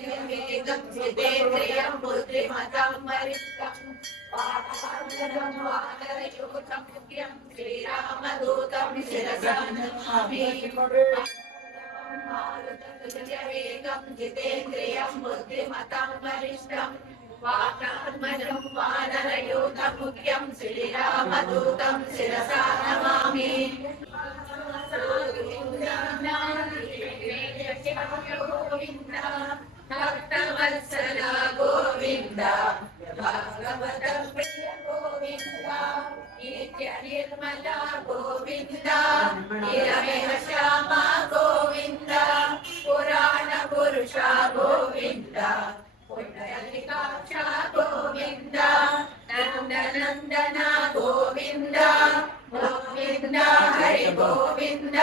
जितेन्द्रियं बुद्धिमतां वरिष्ठं वातावरणं वानरयूथं मुख्यं श्रीरामदूतं शिरसा नमामि मारुततुल्यवेगं जितेन्द्रियं बुद्धिमतां वरिष्ठं वातात्मजं वानरयूथं मुख्यं श्रीरामदूतं शिरसा नमामि भक्तवत्सल गोविन्द भागवत प्रिय गोविन्द नित्य निर्मला गोविन्द निरवय श्यामा गोविन्द पुराण पुरुष गोविन्द पुण्डरीकाक्ष गोविन्द नन्दनन्दन गोविन्द गोविन्द हरि गोविन्द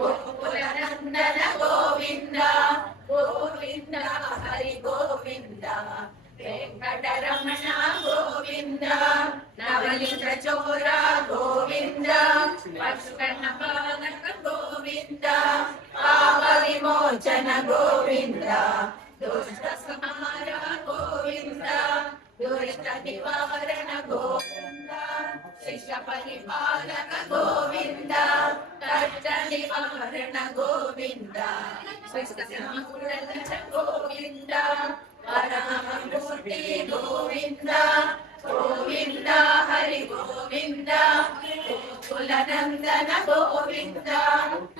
गोकुलनन्दन गोविन्द गोविन्द हरि गोविन्द वेङ्कटरमण गोविन्द नवनीतचोर गोविन्द लक्ष्मणपालक गोविन्द पापविमोचन गोविन्द दुष्टसंहार गोविन्द दुष्टनिवारण गोविन्द शिष्यपरिपालक गोविन्द कष्टनिवारण गोविन्द शिष्टसंकुलधर गोविन्द वराहमूर्ति गोविन्द गोविन्द हरि गोविन्द गोकुलनन्दन गोविन्द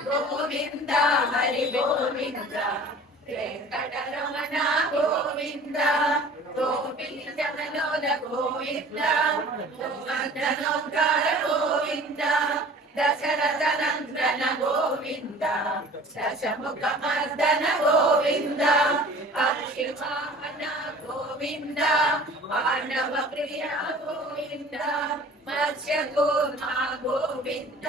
गोविन्द हरि गोविन्द वेङ्कटरमण गोविन्द गोपीजनलोल गोविन्द गोवर्धनोद्धार गोविन्द दशरथनन्दन गोविन्द दशमुखमर्दन गोविन्द अक्षिवाहन गोविन्द मानवप्रिय गोविन्द मत्स्यकूर्मा गोविन्द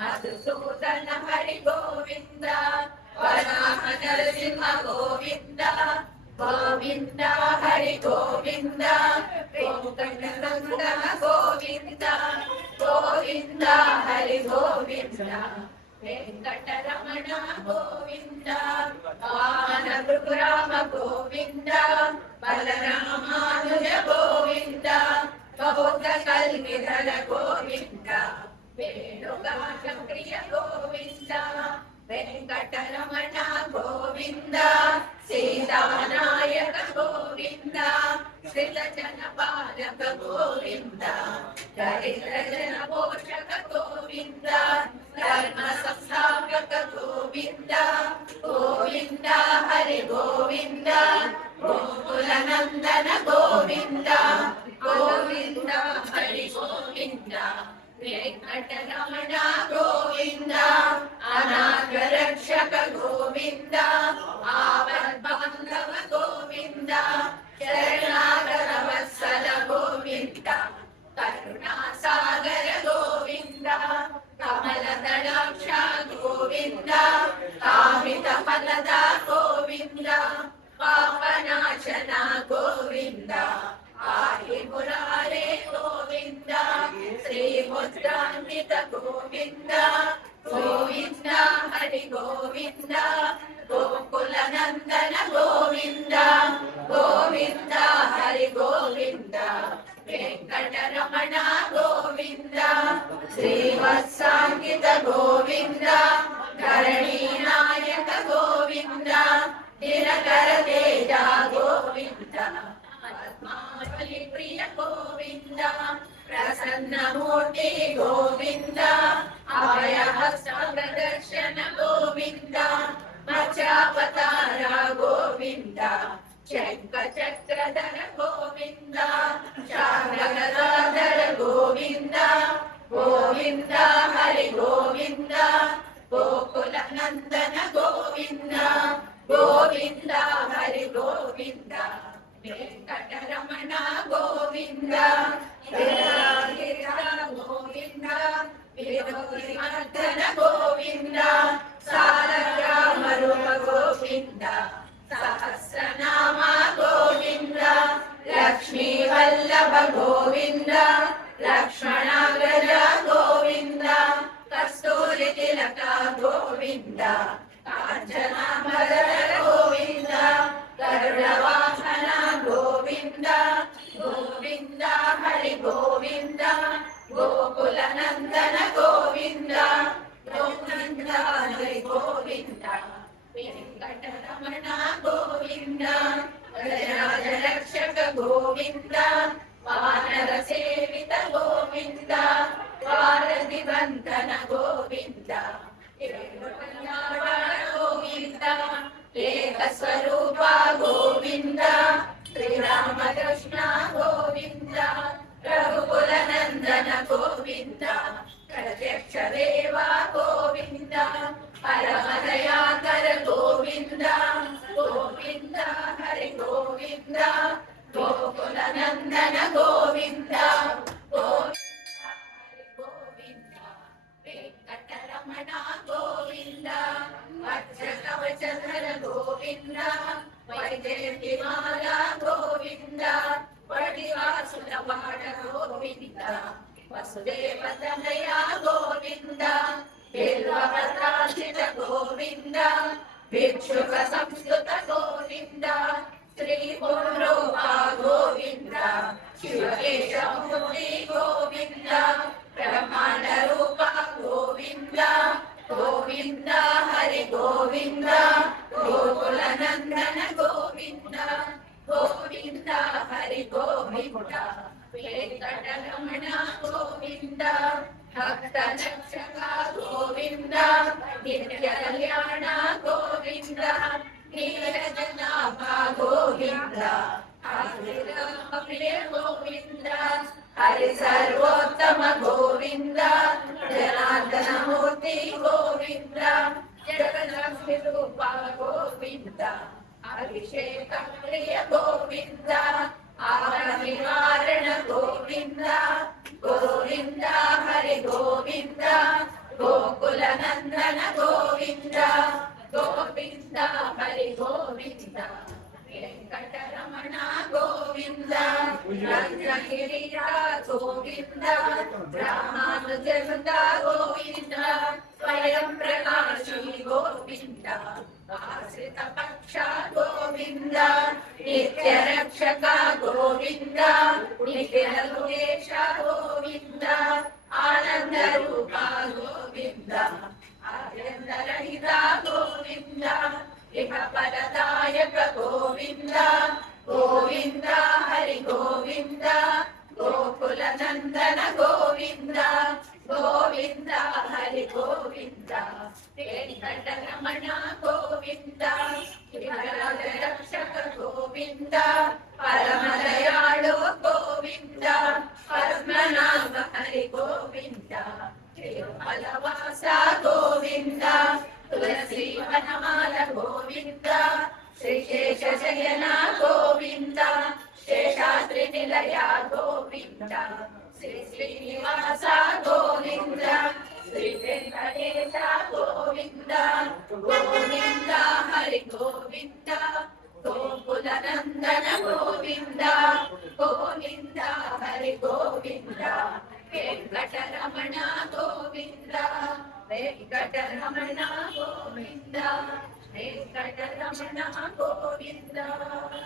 मधुसूदन हरि गोविन्द वराह नरसिंह गोविन्द गोविन्द हरि गोविन्द वेङ्कटरमण गोविन्द गोविन्द हरि गोविन्द वेङ्कटरमण गोविन्द वानरघुराम गोविन्द बलरामानुज गोविन्द बहुकल्पिधर गोविन्द वेणुगानप्रिय गोविन्द वेङ्कटरमण गोविन्द सीतानायक गोविन्द श्रीलजनपालक गोविन्द दरिद्रजन पोषक गोविन्द धर्म संस्थापक गोविन्द गोविन्द हरि गोविन्द गोकुलनन्दन गोविन्द गोविन्द हरि गोविन्द वेङ्कटरमण गोविन्द अनाथरक्षक गोविन्द आवद्बान्धव गोविन्द शरणागतवत्सल गोविन्द करुणासागर गोविन्द कमलदलाक्ष गोविन्द कामितफलद गोविन्द पापनाशन गोविन्द आदिमुरारे गोविन्द श्रीमुद्रान्वित गोविन्द गोविन्द हरि गोविन्द गोकुलनन्दन गोविन्द गोविन्द हरि गोविन्द वेङ्कटरमण गोविन्द श्रीवत्साङ्कित गोविन्द धरणीनायक गोविन्द दिनकर तेज गोविन्द पद्मावली प्रिय गोविन्द प्रसन्नमूर्ति गोविन्द अभयहस्त प्रदर्शन गोविन्द मत्स्यावतार गोविन्द शङ्खचक्रधर गोविन्द शार्ङ्गगदाधर गोविन्द गोविन्द हरि गोविन्द गोकुलनन्दन गोविन्द गोविन्द हरि गोविन्द वेङ्कटरमण गोविन्द गोविन्द विरोधिमर्दन गोविन्द सालग्रामरूप गोविन्द सहस्रनाम गोविन्द लक्ष्मीवल्लभ गोविन्द लक्ष्मणाग्रज गोविन्द कस्तूरितिलक गोविन्द काञ्चनाभरण गोविन्द గోకుల నందన గోవింద గోవింద హరి గోవింద వెంకటరమణ గోవింద గజరాజ రక్షక గోవింద వానర సేవిత గోవింద వారధి వందన గోవింద గోవింద ఏక స్వరూప గోవింద శ్రీరామకృష్ణ గోవింద రఘుకుల నందన గోవింద ప్రత్యక్ష దేవ గోవింద పరమదయాకర గోవింద గోవింద హరి గోవింద గోకుల నందన గోవింద గోవింద వెంకటరమణ గోవింద వజ్ర కవచధర గోవింద వైజయంతిమాల గోవింద వడివాసుల వాడ గోవింద వసుదేవ తనయ గోవింద బిల్వపత్రార్చిత గోవింద భిక్షుక సంస్కృత గోవింద శ్రీ పురూప గోవింద శివకేశముని గోవింద బ్రహ్మాండ రూప గోవింద గోవింద హరి గోవింద గోకుల నందన గోవింద గోవింద హరి గోవింద వెంకటరమణ గోవింద భక్త రక్షక గోవింద నిత్య కళ్యాణ గోవింద నీరజనాభ గోవింద హరి గోవింద హరి సర్వోత్తమ గోవింద జనార్దన మూర్తి గోవింద జగదగ్ని రూప గోవింద అభిషేక ప్రియ గోవింద ఆవరణ నివారణ గోవింద గోవింద హరి గోవింద గోకుల నందన గోవింద గోవింద హరి గోవింద వెంకటరమణ గోవింద రత్నగిరియ గోవింద రామానుజంద గోవింద స్వయం ప్రకాశి గోవింద ఆశ్రిత పక్ష గోవింద నిత్య రక్షక గోవింద నిఖిల లోకేశ గోవింద ఆనంద రూప గోవింద ఆనందరహిత గోవింద ఇహ పరదాయక గోవింద గోవింద హరి గోవింద గోకుల నందన గోవింద గోవింద హరి గోవింద వెంకటరమణ గోవింద శ్రీరాజ రక్షక గోవింద పరమదయాళు గోవింద పద్మనాభ హరి గోవింద తిరుమలవాస గోవింద తులసి వనమాల గోవింద శ్రీశేష శయన గోవింద శేషాద్రి నిలయ గోవింద శ్రీ శ్రీనివాస గోవింద శ్రీ వెంకటేశ గోవింద గోవింద హరి గోవింద గోకుల నందన గోవింద గోవింద హరి గోవింద వెంకటరమణ గోవింద వెంకటరమణ గోవింద వెంకటరమణ గోవింద